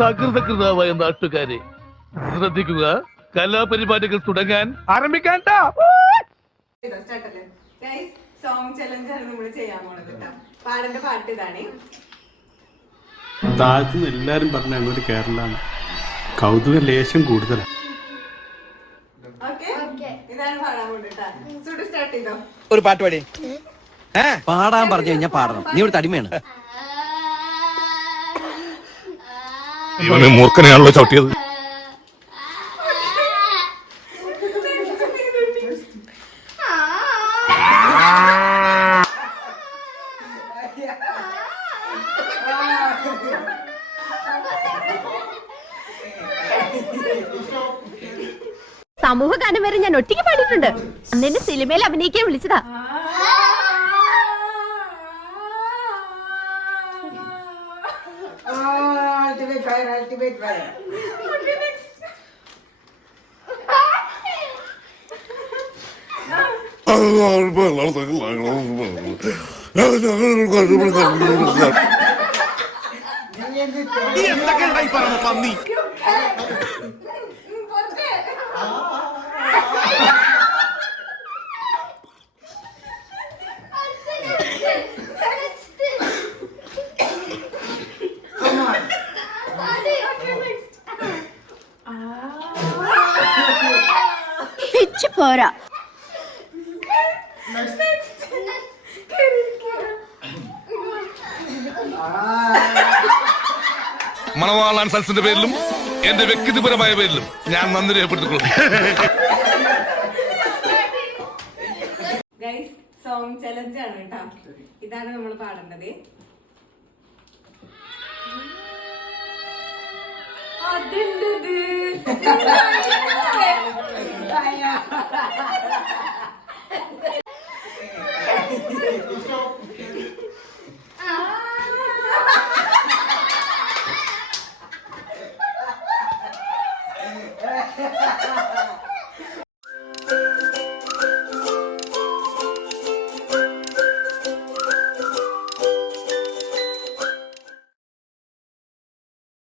സകൃതകൃതാവായ നാട്ടുകാരെ ശ്രദ്ധിക്കുക, കലാപരിപാടികൾ തുടങ്ങാൻ ആരംഭിക്കാൻ. സോങ് ചലഞ്ചാണ് നമ്മൾ ചെയ്യാൻ പോണത്. പാടേണ്ട പാട്ട് ഇതാണ്. താഴത്തുനിന്ന് എല്ലാരും പറഞ്ഞ അങ്ങോട്ട് കേരളാണ്. കൗതുക ലേശം കൂടുതലാണ്. ഇതാണ് പാടാൻ പോണ്ടാ. സ്റ്റാർട്ട് ചെയ്തോ. ഒരു പാട്ട് പാടി. പാടാൻ പറഞ്ഞു കഴിഞ്ഞാൽ പാടണം. നീ ഇവിടെ തടിമയാണ്. ഇവന് മൂർഖനെയാണല്ലോ ചവിട്ടിയത്. സമൂഹ ഗാനം വരെ ഞാൻ ഒറ്റയ്ക്ക് പാടിയിട്ടുണ്ട്. അന്ന് എന്നെ സിനിമയിൽ അഭിനയിക്കാൻ വിളിച്ചതാ. പോരാ. മണവാളാൻ സൽസിന്റെ പേരിലും എന്റെ വ്യക്തിപരമായ പേരിലും ഞാൻ നന്ദി രേഖപ്പെടുത്തിക്കൊള്ളുന്നു. സോങ് ചലഞ്ചാണ് കേട്ടോ. ഇതാണ് നമ്മൾ പാടേണ്ടത്. അതെന്തത്